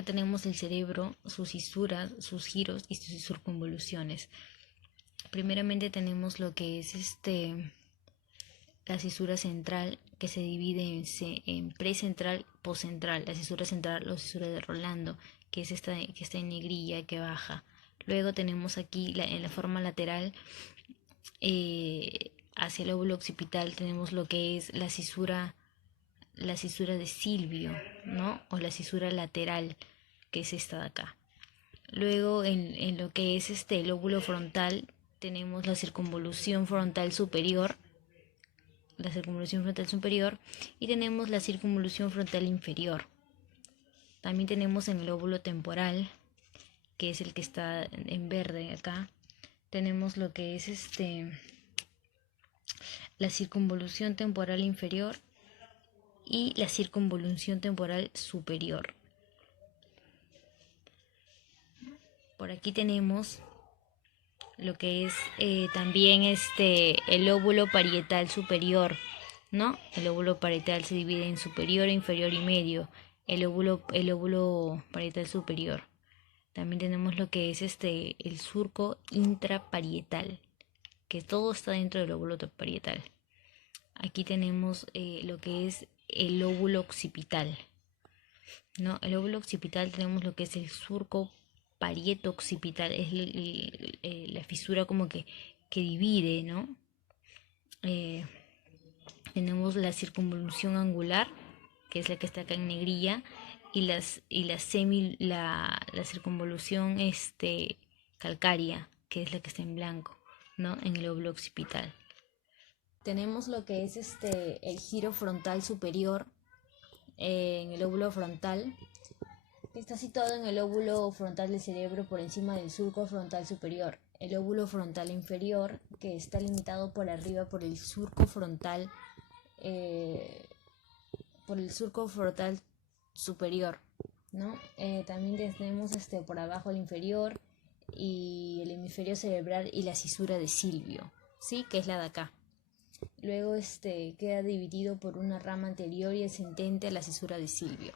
Acá tenemos el cerebro, sus fisuras, sus giros y sus circunvoluciones. Primeramente tenemos lo que es la cisura central, que se divide en precentral, poscentral. La cisura central, la cisura de Rolando, que es esta que está en negrilla, que baja. Luego tenemos aquí en la forma lateral, hacia el óvulo occipital, tenemos lo que es la cisura de Silvio, ¿no? O la cisura lateral, que es esta de acá. Luego en lo que es el lóbulo frontal tenemos la circunvolución frontal superior, y tenemos la circunvolución frontal inferior. También tenemos en el lóbulo temporal, que es el que está en verde acá, tenemos lo que es la circunvolución temporal inferior y la circunvolución temporal superior. Por aquí tenemos lo que es también el lóbulo parietal superior, ¿no? El lóbulo parietal se divide en superior, inferior y medio. El lóbulo parietal superior. También tenemos lo que es el surco intraparietal, que todo está dentro del lóbulo parietal. Aquí tenemos lo que es el lóbulo occipital, ¿no? El lóbulo occipital tenemos lo que es el surco parieto occipital, es la fisura como que divide, ¿no? Eh, Tenemos la circunvolución angular, que es la que está acá en negrilla, y la circunvolución calcárea, que es la que está en blanco, ¿no? En el lóbulo occipital. Tenemos lo que es el giro frontal superior, en el lóbulo frontal, que está situado en el lóbulo frontal del cerebro por encima del surco frontal superior. El lóbulo frontal inferior, que está limitado por arriba por el surco frontal superior, ¿no? También tenemos por abajo el inferior y el hemisferio cerebral y la cisura de Silvio, ¿sí? Que es la de acá. Luego queda dividido por una rama anterior y ascendente a la cisura de Silvio.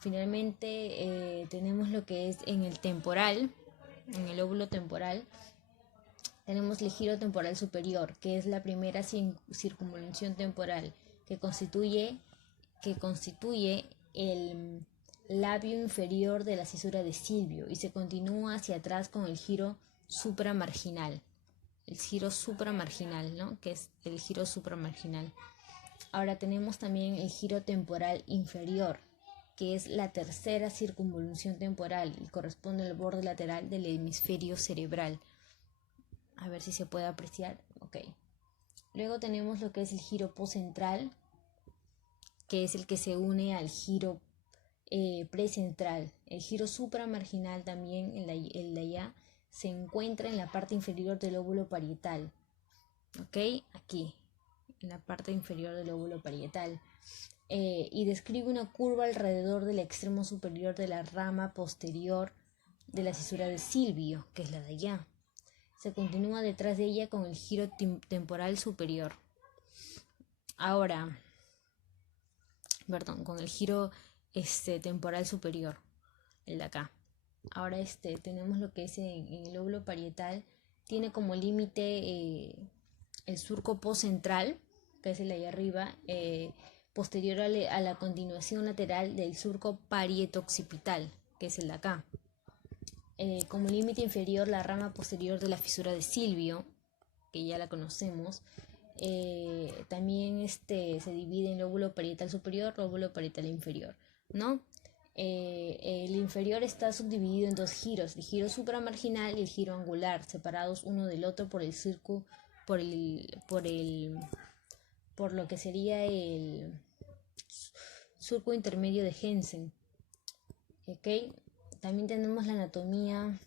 Finalmente tenemos lo que es en el temporal, en el lóbulo temporal, tenemos el giro temporal superior, que es la primera circunvolución temporal, que constituye el labio inferior de la cisura de Silvio y se continúa hacia atrás con el giro supramarginal. El giro supramarginal, ¿no? Que es el giro supramarginal. Ahora tenemos también el giro temporal inferior, que es la tercera circunvolución temporal y corresponde al borde lateral del hemisferio cerebral. A ver si se puede apreciar. Ok. Luego tenemos lo que es el giro poscentral, que es el que se une al giro precentral. El giro supramarginal también, el de allá, se encuentra en la parte inferior del lóbulo parietal. Ok, aquí, en la parte inferior del lóbulo parietal. Y describe una curva alrededor del extremo superior de la rama posterior de la cisura de Silvio, que es la de allá. Se continúa detrás de ella con el giro temporal superior. Ahora, con el giro temporal superior, el de acá. Ahora tenemos lo que es en el lóbulo parietal, tiene como límite el surco poscentral, que es el de ahí arriba, posterior a la continuación lateral del surco parieto-occipital, que es el de acá. Como límite inferior, la rama posterior de la fisura de Silvio, que ya la conocemos. También se divide en lóbulo parietal superior, lóbulo parietal inferior, ¿no? El inferior está subdividido en dos giros, el giro supramarginal y el giro angular, separados uno del otro por el circo, por lo que sería el surco intermedio de Jensen. ¿Okay? También tenemos la anatomía.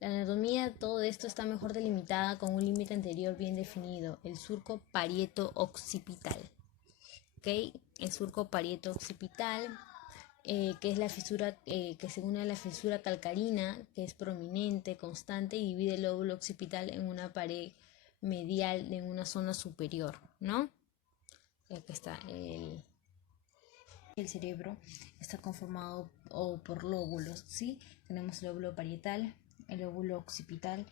La anatomía de todo esto está mejor delimitada con un límite anterior bien definido, el surco parieto-occipital. ¿Okay? El surco parieto-occipital, que es la fisura que se une a la fisura calcarina, que es prominente, constante y divide el lóbulo occipital en una pared medial en una zona superior, ¿no? Aquí está El cerebro está conformado por lóbulos, ¿sí? Tenemos el lóbulo parietal, el lóbulo occipital,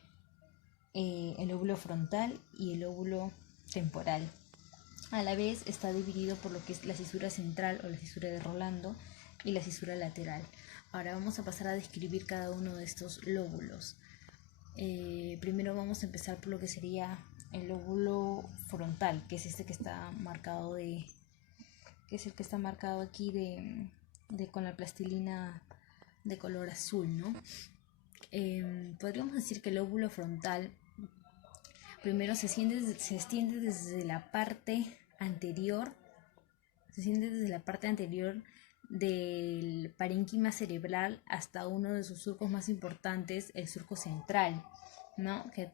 el lóbulo frontal y el lóbulo temporal. A la vez está dividido por lo que es la cisura central o la cisura de Rolando y la cisura lateral. Ahora vamos a pasar a describir cada uno de estos lóbulos. Primero vamos a empezar por lo que sería el lóbulo frontal, que es este que está marcado aquí con la plastilina de color azul, ¿no? Podríamos decir que el lóbulo frontal primero se extiende desde la parte anterior, del parénquima cerebral hasta uno de sus surcos más importantes, el surco central, ¿no? Que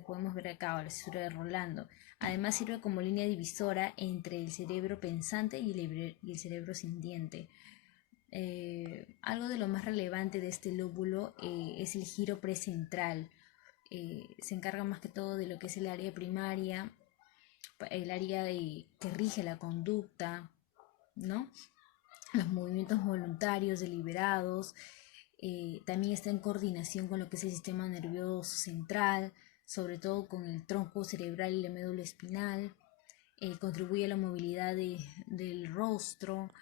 podemos ver acá, la cisura de Rolando. Además sirve como línea divisora entre el cerebro pensante y el cerebro sintiente. Algo de lo más relevante de este lóbulo es el giro precentral. Se encarga más que todo de lo que es el área primaria, el área que rige la conducta, ¿no? Los movimientos voluntarios, deliberados. También está en coordinación con lo que es el sistema nervioso central, sobre todo con el tronco cerebral y la médula espinal. Contribuye a la movilidad del rostro,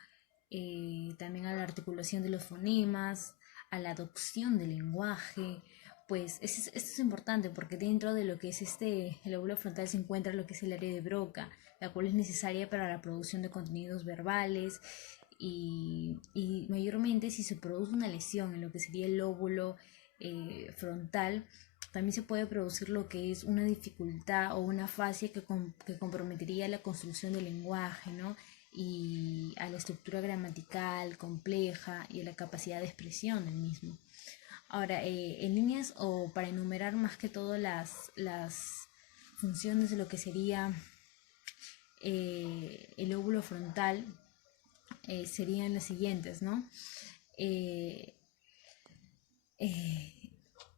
también a la articulación de los fonemas, a la adopción del lenguaje. Pues esto es importante porque dentro de lo que es el lóbulo frontal se encuentra lo que es el área de Broca, la cual es necesaria para la producción de contenidos verbales y mayormente si se produce una lesión en lo que sería el lóbulo frontal, también se puede producir lo que es una dificultad o una fascia que comprometería la construcción del lenguaje, ¿no? Y a la estructura gramatical compleja y a la capacidad de expresión del mismo. Ahora, en líneas o para enumerar más que todo las funciones de lo que sería el lóbulo frontal, serían las siguientes, ¿no?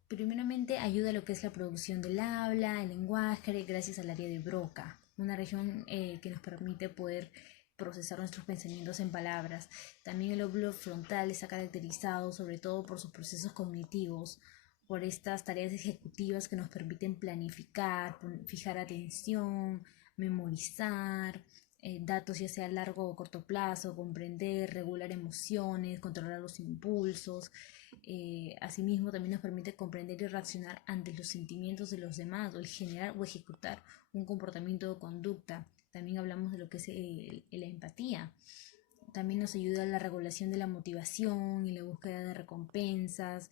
Primeramente ayuda a lo que es la producción del habla, el lenguaje, gracias al área de Broca, una región que nos permite poder procesar nuestros pensamientos en palabras. También el lóbulo frontal está caracterizado sobre todo por sus procesos cognitivos, por estas tareas ejecutivas que nos permiten planificar, fijar atención, memorizar datos ya sea a largo o corto plazo, comprender, regular emociones, controlar los impulsos. Asimismo también nos permite comprender y reaccionar ante los sentimientos de los demás, o el generar o ejecutar un comportamiento o conducta. También hablamos de lo que es la empatía. También nos ayuda a la regulación de la motivación y la búsqueda de recompensas,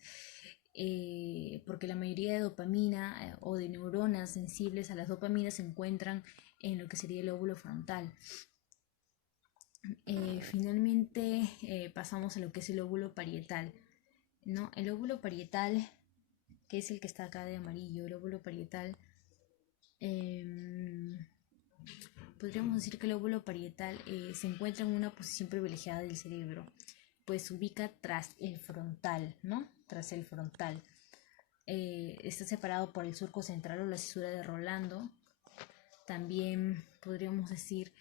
porque la mayoría de dopamina o de neuronas sensibles a las dopaminas se encuentran en lo que sería el lóbulo frontal. Finalmente pasamos a lo que es el lóbulo parietal, ¿no? El lóbulo parietal, que es el que está acá de amarillo, el lóbulo parietal, podríamos decir que el lóbulo parietal se encuentra en una posición privilegiada del cerebro, pues se ubica tras el frontal, ¿no? Tras el frontal. Está separado por el surco central o la cisura de Rolando. También podríamos decir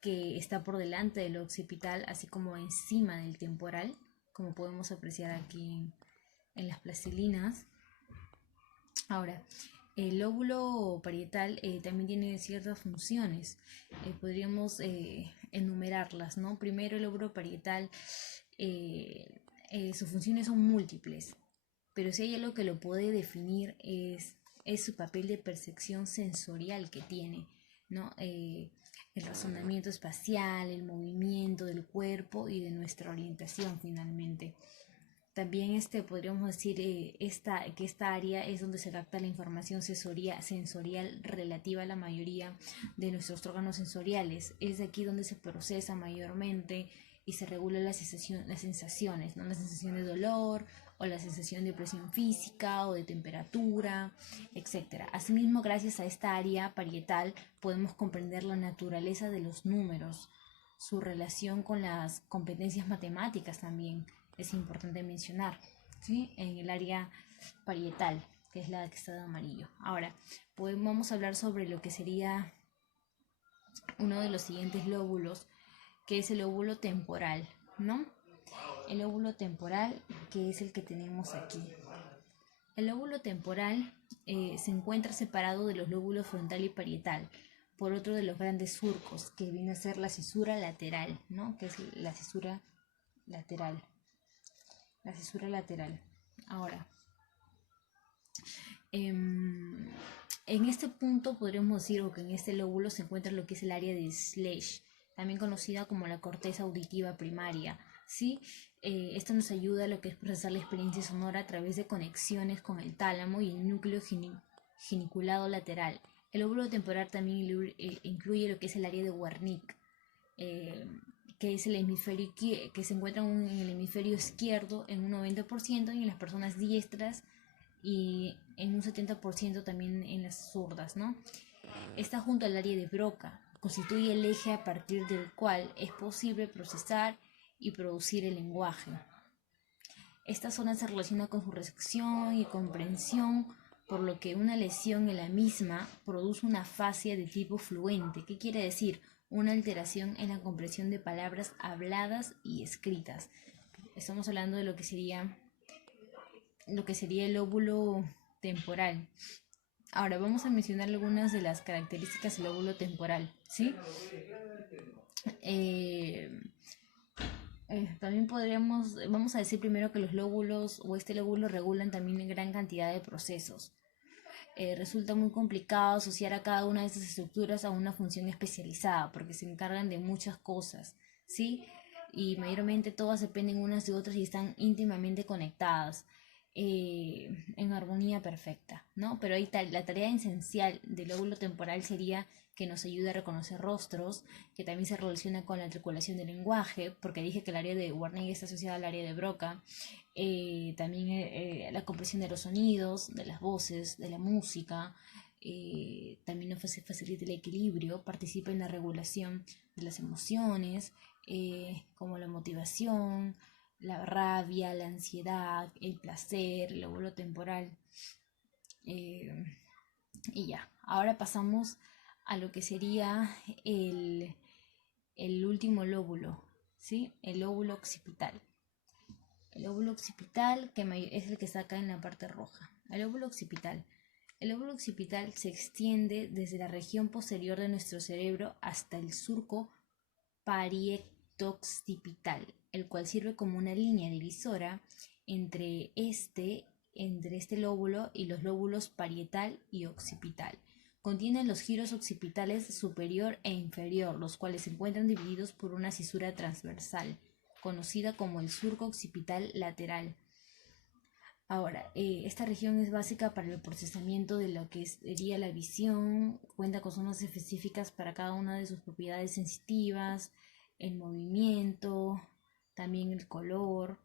que está por delante del occipital, así como encima del temporal, como podemos apreciar aquí en las plastilinas. Ahora, el lóbulo parietal también tiene ciertas funciones. Podríamos enumerarlas, ¿no? Primero, el lóbulo parietal, sus funciones son múltiples, pero si hay algo que lo puede definir es su papel de percepción sensorial que tiene, ¿no? El razonamiento espacial, el movimiento del cuerpo y de nuestra orientación finalmente. También podríamos decir que esta área es donde se capta la información sensorial relativa a la mayoría de nuestros órganos sensoriales. Es de aquí donde se procesa mayormente y se regula las sensaciones, ¿no? La sensación de dolor o la sensación de presión física o de temperatura, etc. Asimismo, gracias a esta área parietal podemos comprender la naturaleza de los números, su relación con las competencias matemáticas también. Es importante mencionar, ¿sí? En el área parietal, que es la que está de amarillo. Ahora, vamos a hablar sobre lo que sería uno de los siguientes lóbulos, que es el lóbulo temporal. ¿no? El lóbulo temporal, que es el que tenemos aquí. El lóbulo temporal se encuentra separado de los lóbulos frontal y parietal por otro de los grandes surcos, que viene a ser la cisura lateral, ¿no? Que es la cisura lateral. La cisura lateral. Ahora, en este punto podríamos decir que en este lóbulo se encuentra lo que es el área de Schleich, también conocida como la corteza auditiva primaria, ¿sí? Esto nos ayuda a lo que es procesar la experiencia sonora a través de conexiones con el tálamo y el núcleo geniculado lateral. El lóbulo temporal también incluye lo que es el área de Wernicke, que es el hemisferio que se encuentra en el hemisferio izquierdo en un 90% y en las personas diestras y en un 70% también en las zurdas, ¿no? Está junto al área de Broca, constituye el eje a partir del cual es posible procesar y producir el lenguaje. Esta zona se relaciona con su recepción y comprensión, por lo que una lesión en la misma produce una afasia de tipo fluente. ¿Qué quiere decir? Una alteración en la comprensión de palabras habladas y escritas. Estamos hablando de lo que sería el lóbulo temporal. Ahora vamos a mencionar algunas de las características del lóbulo temporal, ¿sí? También vamos a decir primero que los lóbulos o este lóbulo regulan también gran cantidad de procesos. Resulta muy complicado asociar a cada una de estas estructuras a una función especializada porque se encargan de muchas cosas, ¿sí? Y mayormente todas dependen unas de otras y están íntimamente conectadas en armonía perfecta, ¿no? Pero ahí la tarea esencial del lóbulo temporal sería que nos ayude a reconocer rostros, que también se relaciona con la articulación del lenguaje, porque dije que el área de Wernicke está asociada al área de Broca, también la comprensión de los sonidos, de las voces, de la música, también nos facilita el equilibrio, participa en la regulación de las emociones, como la motivación, la rabia, la ansiedad, el placer, el lóbulo temporal. Y ya, ahora pasamos a lo que sería el último lóbulo, ¿sí? El lóbulo occipital. El lóbulo occipital, que es el que está acá en la parte roja. El lóbulo occipital. El lóbulo occipital se extiende desde la región posterior de nuestro cerebro hasta el surco parietoccipital, el cual sirve como una línea divisora entre este lóbulo y los lóbulos parietal y occipital. Contiene los giros occipitales superior e inferior, los cuales se encuentran divididos por una cisura transversal, conocida como el surco occipital lateral. Ahora, esta región es básica para el procesamiento de lo que sería la visión, cuenta con zonas específicas para cada una de sus propiedades sensitivas, el movimiento, también el color,